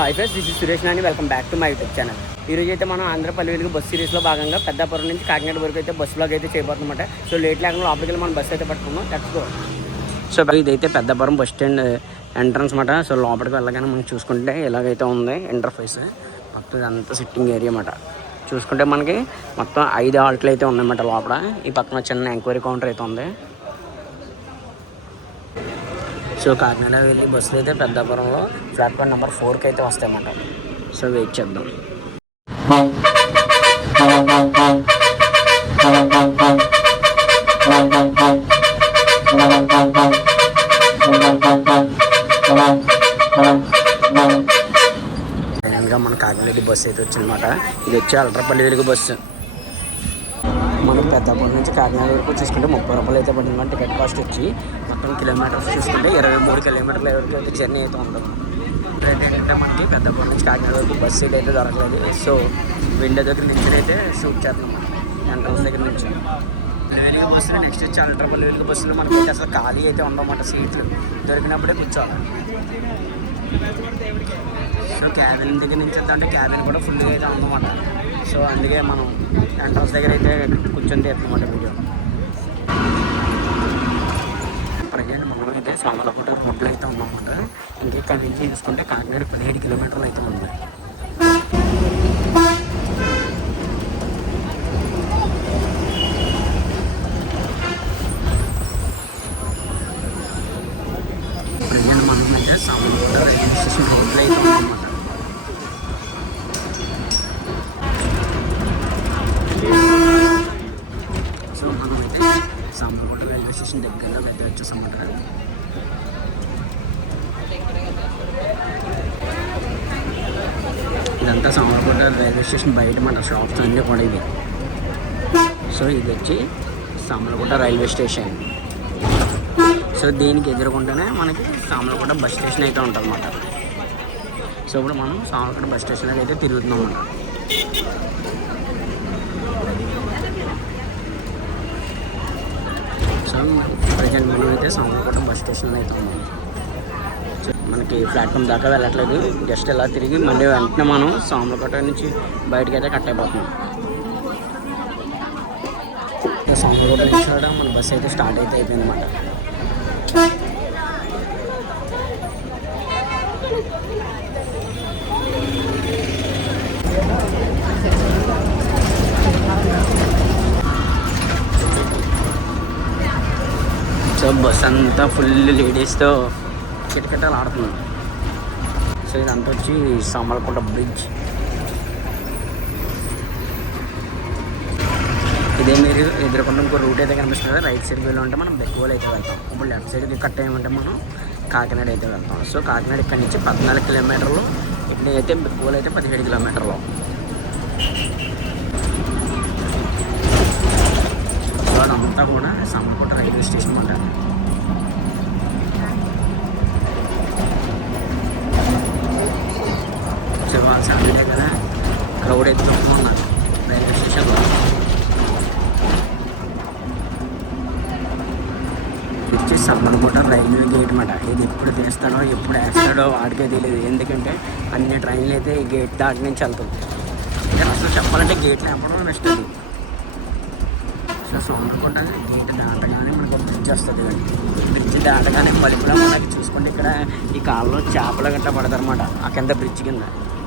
Hi friends, this is Suresh Nani. Welcome back to my YouTube channel. ఈరోజు అయితే మనం ఆంధ్రపల్లి వెలుగు బస్ సిరీస్లో భాగంగా పెద్దాపురం నుంచి కాకినాడ వరకు అయితే బస్ బ్లాగ్ అయితే చేయబోతుందన్నమాట. సో లేట్ లేకుండా లోపలికి వెళ్ళి మనం బస్సు అయితే పట్టుకున్నాం. Let's go. సో ఇదైతే పెద్దాపురం బస్ స్టాండ్ ఎంట్రన్స్ అన్నమాట. సో లోపలికి వెళ్ళగానే మనం చూసుకుంటే ఇలాగైతే ఉంది ఇంటర్ఫేస్. మొత్తం ఇదంతా సిట్టింగ్ ఏరియా అన్నమాట. చూసుకుంటే మనకి మొత్తం 5 ఆల్ట్లు అయితే ఉన్నాయన్నమాట లోపల. ఈ పక్కన చిన్న ఎంక్వైరీ కౌంటర్ అయితే ఉంది. సో కాకినాడ వెళ్ళి బస్సులు అయితే పెద్దాపురంలో ప్లాట్ఫామ్ నెంబర్ 4కి అయితే వస్తాయన్నమాట. సో వెయిట్ చేద్దాం. ఫైనల్గా మన కాకినాడ బస్సు అయితే వచ్చిందన్నమాట. ఇది వచ్చి అల్ట్రాపల్లి వెలుగు బస్సు. మనం పెద్దాపురం నుంచి కాకినాడ వరకు చూసుకుంటే 30 రూపాయలు అయితే పడింది. టికెట్ కాస్ట్ వచ్చి మొత్తం కిలోమీటర్స్ చూసుకుంటే 23 కిలోమీటర్ల వరకు అయితే జర్నీ అయితే ఉంటుంది. ఏంటంటే మనకి పెద్దాపురం నుంచి కాకినాడ వరకు బస్ సీట్ అయితే దొరకలేదు. సో విండో దగ్గర నుంచి అయితే షూట్ చేస్తున్నాం ఎంట్రన్స్ దగ్గర నుంచి. వెలుగు బస్సులు నెక్స్ట్ వచ్చి అల్ట్రాపల్లి వెలుగు బస్సులు మనకి అసలు ఖాళీ అయితే ఉండవన్నమాట. సీట్లు దొరికినప్పుడే కూర్చోవాలి. సో క్యాబిన్ దగ్గర నుంచి అంటే క్యాబిన్ కూడా ఫుల్గా అయితే ఉందన్నమాట. సో అందుకే మనం ఎంట్రన్స్ దగ్గర అయితే కూర్చొని తీస్తున్నామాట వీడియో. ప్రజెంట్ మనం అయితే సామర్లకోట రోడ్లు అయితే ఉందన్నమాట. ఇంకెక్కడ నుంచి చూసుకుంటే కాకినాడ 17 కిలోమీటర్లు అయితే ఉంది. ప్రజెంట్ మనం అయితే సామర్లకోట రైల్వే స్టేషన్ రోడ్లు అయితే ఉందన్నమాట. సో మనమైతే సామర్లకోట రైల్వే స్టేషన్ దగ్గరలో అయితే వచ్చేసామన్నమాట. ఇదంతా సామర్లకోట రైల్వే స్టేషన్ బయట మన షాప్స్ అన్నీ కూడా ఇవి. సో ఇది వచ్చి సామర్లకోట రైల్వే స్టేషన్. సో దీనికి ఎదురుకుంటేనే మనకి సామర్లకోట బస్ స్టేషన్ అయితే ఉంటుంది అన్నమాట. సో ఇప్పుడు మనం సామర్లకోట బస్ స్టేషన్ అయితే తిరుగుతున్నాం అన్నమాట. సో ప్రజెంట్ మనం అయితే సామర్లకోట బస్ స్టేషన్లో అయితే ఉన్నాం. మనకి ప్లాట్ఫామ్ దాకా వెళ్ళట్లేదు. జస్ట్ ఇలా తిరిగి మళ్ళీ వెంటనే మనం సామర్లకోట నుంచి బయటకు అయితే కట్ అయిపోతున్నాం. సామర్లకోట నుంచి కూడా మన బస్సు అయితే స్టార్ట్ అయితే అయిపోయింది అన్నమాట. సో బస్ అంతా ఫుల్ లేడీస్తో కిటకిటలు ఆడుతుంది. సో ఇదంతా వచ్చి సామర్లకోట బ్రిడ్జ్. ఇదే మీరు ఎదుర్కొంటే ఇంకో రూట్ అయితే కనిపిస్తుంది. రైట్ సైడ్ వేలో ఉంటే మనం బెక్కువలు అయితే వెళ్తాం. ఇప్పుడు లెఫ్ట్ సైడ్ కట్ అయ్యామంటే మనం కాకినాడ అయితే వెళ్తాం. సో కాకినాడ ఇక్కడ నుంచి 14 కిలోమీటర్లు, ఇక్కడ అయితే బెక్కువలు అయితే 17 కిలోమీటర్లు. సో అదంతా కూడా సామర్లకోట రైల్వే స్టేషన్ అంటారు. సో వాళ్ళు సాటర్డే కదా క్రౌడ్ ఎక్కువ ఉన్నారు రైల్వే స్టేషన్లో. వచ్చి సామర్లకోట రైల్వే గేట్ అన్నమాట. ఇది ఎప్పుడు తీస్తాడో ఎప్పుడు వేస్తాడో వాడికే తెలియదు. ఎందుకంటే అన్ని ట్రైన్లు అయితే ఈ గేట్ దాటి నుంచి వెళ్తుంది. అసలు చెప్పాలంటే గేట్లు ఎప్పడం బెస్ట్ అది. సో సామర్లకోట గేట్ దాటగానే మనకు బ్రిడ్జ్ వస్తుంది. బ్రిడ్జ్ దాటగానే పలుపులో మనకి చూసుకుంటే ఇక్కడ ఈ కాలంలో చేపలు గట్ట పడతారు అన్నమాట. ఆ కింద బ్రిడ్జ్ కింద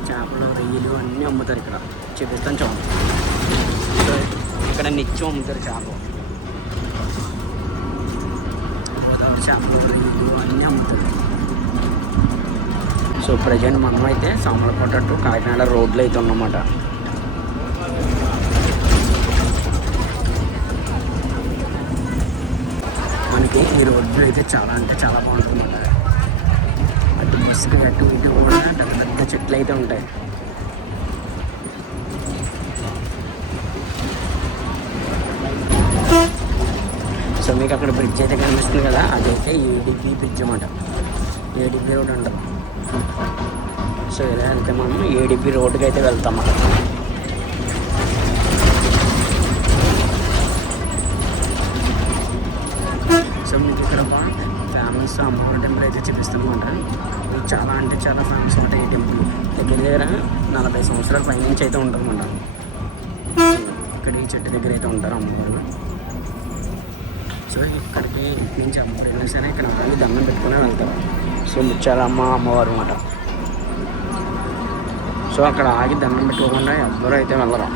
చేపలు, రొయ్యలు అన్నీ అమ్ముతారు. ఇక్కడ చూపిస్తాను చూడండి. సో ఇక్కడ నిత్యం అమ్ముతారు చేపలు, చేపలు, రొయ్యలు అన్నీ అమ్ముతారు. సో ప్రజెంట్ మనం అయితే సామర్లకోట టు కాకినాడ రోడ్లు అయితే ఉన్నమాట. మనకి ఈ రోడ్లు అయితే చాలా అంటే చాలా బాగుంటుందన్నమాట. అటు బస్సుకి అటు ఇటు కూడా పెద్ద పెద్ద చెట్లు అయితే ఉంటాయి. సో మీకు అక్కడ బ్రిడ్జ్ అయితే కనిపిస్తుంది కదా, అదైతే ఏడిపి బ్రిడ్జ్ అన్నమాట. ఏడిపి రోడ్ ఉండదు. సో ఇలా వెళ్తే మనం ఏడిపి రోడ్డుకి అయితే వెళ్తాం అన్నమాట. సో మీకు ఇక్కడ ఫేమస్ అమ్మవారి టెంపుల్ అయితే చూపిస్తాం అన్నమాట. చాలా అంటే చాలా ఫేమస్ అనమాట ఈ టెంపుల్. దగ్గర దగ్గర 40 సంవత్సరాల పైనుంచి అయితే ఉంటుందన్నమాట. ఇక్కడ ఈ చెట్టు దగ్గర అయితే ఉంటారు అమ్మవారు. సో ఇక్కడికి నుంచి అమ్మవారు వెళ్ళినా సరే ఇక్కడ అక్కడికి దండం పెట్టుకునే వెళ్తారు. సో ముత్యాలమ్మ అమ్మవారు అన్నమాట. సో అక్కడ ఆగి దండం పెట్టుకోకుండా ఎవ్వరూ అయితే వెళ్ళరు.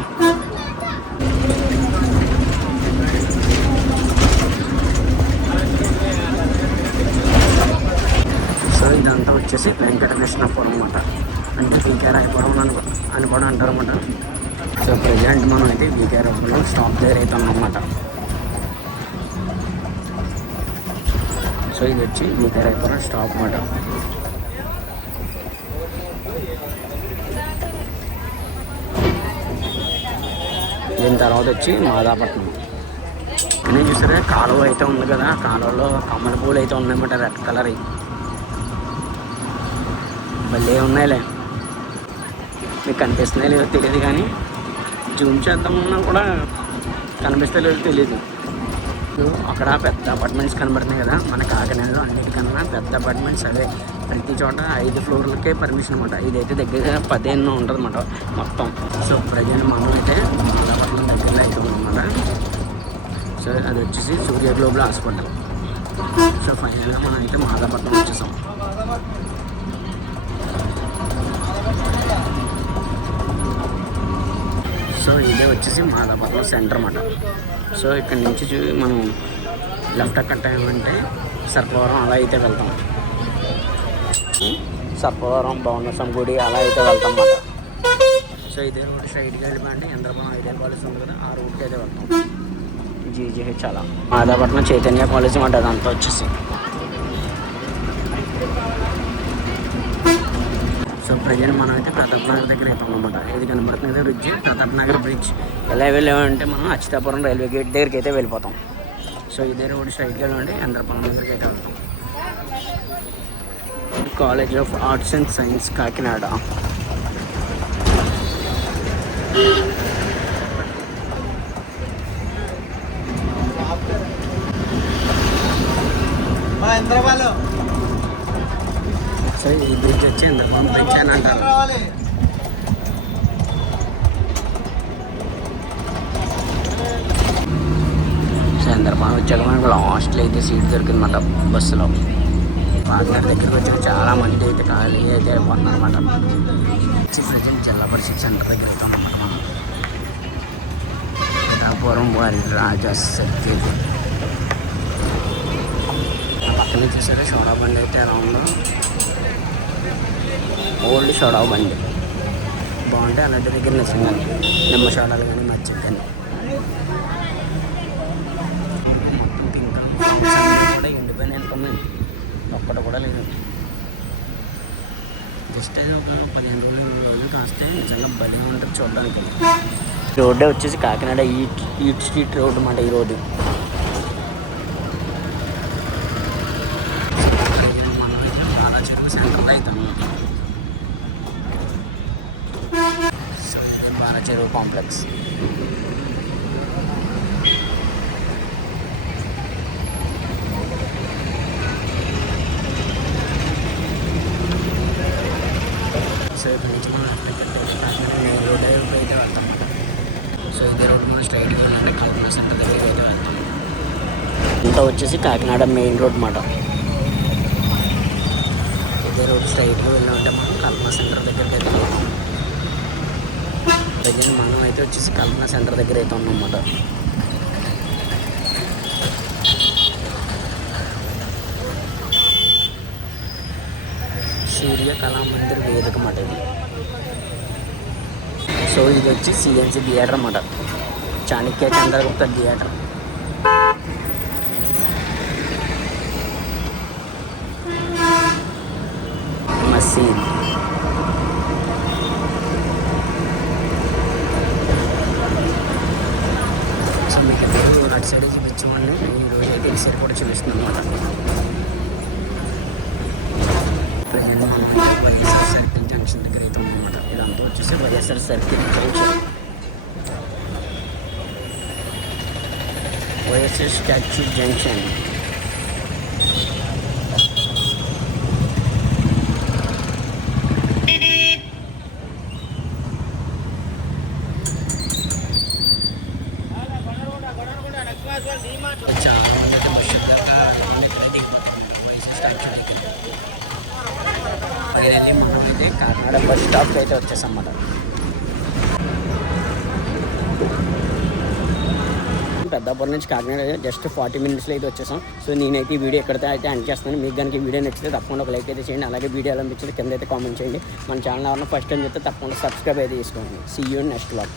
సో ఇదంతా వచ్చేసి వెంకటకృష్ణపురం అన్నమాట. అంటే పీకే రాయపురం అని కూడా అంటారు అన్నమాట. సో ప్రజెంట్ మనం అయితే పీకే రాయపురం స్టాప్ దగ్గర అయితే ఉన్నామన్నమాట. సో ఇది వచ్చి పీకే రాయపురం స్టాప్ అన్నమాట. దీని తర్వాత వచ్చి మాదాపట్నం. నేను చూసారా కాలువ అయితే ఉంది కదా, కాలువలో కమల పూలు అయితే ఉన్నాయన్నమాట, రెడ్ కలర్. భలే ఉన్నాయిలే, మీకు కనిపిస్తున్నాయి లేదో తెలియదు కానీ జూమ్ చేద్దామన్నా కూడా కనిపిస్తే లేదో తెలియదు. అక్కడ పెద్ద అపార్ట్మెంట్స్ కనబడుతున్నాయి కదా, మన కాకినాడలో అన్నిటికన్నా పెద్ద అపార్ట్మెంట్స్ అవే. ప్రతి చోట 5 ఫ్లోర్లకే పర్మిషన్ అనమాట. ఇదైతే దగ్గర 10 ఉంటుంది అన్నమాట మొత్తం. సో ప్రజెంట్ మనం అయితే మాదాపట్నం దగ్గర అయితే ఉందన్నమాట. సో అది వచ్చేసి సూర్య గ్లోబల్ హాస్పిటల్. సో ఫైనల్గా మనం అయితే మాదాపట్నం వచ్చేసాం. సో ఇదే వచ్చేసి మాదాపట్నం సెంటర్ అన్నమాట. సో ఇక్కడ నుంచి మనం లెఫ్ట్ కట్టామంటే సర్పవరం అలా అయితే వెళ్తాం. సర్పవరం భవనసం గుడి అలా అయితే వెళ్తాం అన్నమాట. సో ఇదే రోడ్ స్ట్రైట్గా వెళ్ళిపోయింటే చంద్రబాబు ఐడియల్ కాలేజ్ ఉంది కదా, ఆ రూట్కి అయితే వెళ్తాం. జీజీహెచ్ అలా మాదాపట్నం చైతన్య కాలేజ్ అన్నమాట. అదంతా వచ్చేసి సో ప్రజెంట్ మనం అయితే ప్రతాప్ నగర్ దగ్గర అవుతాం అన్నమాట. ఇది కనబడుతుంది బ్రిడ్జ్, ప్రతాప్ నగర్ బ్రిడ్జ్. ఎలా వెళ్ళామంటే మనం అచ్యుతాపురం రైల్వే గేట్ దగ్గరికి అయితే వెళ్ళిపోతాం. సో ఇదే రోడ్ స్ట్రైట్గా వెళ్ళండి చంద్రపాలెం దగ్గరికి అయితే వెళ్తాం. College of arts and science Kakinada. So ఈ బ్రిడ్జ్ వచ్చి చంద్రపాలెం బ్రిడ్జ్ అని అంటారు. చంద్రపాలెం వచ్చాక మనకు లాస్ట్లో అయితే సీట్ దొరికిందన్నమాట బస్సులో. కాకినాడ దగ్గరికి వచ్చాక చాలా మంది అయితే ఖాళీ అయితే అయిపోతుందన్నమాట. ప్రజెంట్ జిల్లా పరిషత్ సెంటర్ దగ్గర వెళ్తాం అన్నమాట మనం. పిఠాపురం వారి రాజా సర్కిల్. పక్కన చూసారా సోడా బండి అయితే ఎలా ఉందో, ఓల్డ్ సోడా బండి బాగుంటాయి. అలాంటి దగ్గర నిజంగా నిమ్మ సోడాలు కానీ మజ్జిగ కానీ కూడా ఎండిపోయిన వెళ్తామే, ఒక్కటి కూడా లేదు. జస్ట్ ఒక 15 రోజులు కాస్తే నిజంగా భలే ఉంటుంది చూడడానికి. రోడ్డే వచ్చేసి కాకినాడ ఈట్ స్ట్రీట్ రోడ్ అన్నమాట ఈ రోడ్డు. మనం చాలా చెరువు సెంటర్లో అవుతాము. బాగా చెరువు కాంప్లెక్స్. సో ఇక్కడ నుంచి మనం మెయిన్ రోడ్ అయితే వెళ్తాం. సో ఇదే రోడ్ మనం స్ట్రైట్గా వెళ్ళాలంటే కల్పన సెంటర్ దగ్గరికి అయితే వెళ్తాం. ఇంత వచ్చేసి కాకినాడ మెయిన్ రోడ్ అన్నమాట. ఇదే రోడ్ స్ట్రైట్గా వెళ్ళాలంటే మనం కల్పన సెంటర్ దగ్గరికి అయితే వెళ్తాం. ప్రజెంట్ మనం అయితే వచ్చేసి కల్పన సెంటర్ దగ్గర అయితే ఉన్నామన్నమాట. సూర్య కళామందిర్ వేదిక అన్నమాట ఇది. సో ఇది వచ్చి సిఎన్సి థియేటర్ అన్నమాట, చాణక్య చంద్రగుప్త థియేటర్. మసీద్. సో మీకు అటు సైడ్ చూపించమని ఈరోజు అయితే ఇటు సైడ్ కూడా చూపిస్తుంది అన్నమాట. ప్రజెంట్ మనం వైఎస్ఆర్ సర్కిల్ జంక్షన్ దగ్గర అయితే ఉందన్నమాట. ఇదంతా వచ్చేసి YSR circle junction. YSR statue junction. ఆడ బస్ స్టాప్కి అయితే వచ్చేసాం అన్నమాట. పెద్దాపురం నుంచి కాకినాడ జస్ట్ 40 minutesలో అయితే వచ్చేసాం. సో నేనైతే ఈ వీడియో ఎక్కడితో అయితే ఎండ్ చేస్తాను. మీకు కనుక ఈ వీడియో నచ్చితే తప్పకుండా ఒక లైక్ అయితే చేయండి. అలాగే వీడియో ఎలా అనిపించింది కింద అయితే కామెంట్ చేయండి. మన ఛానల్ ఎవరైనా ఫస్ట్ టైం చెప్తే తప్పకుండా సబ్స్క్రైబ్ అయితే చేసుకోండి. See you next vlog.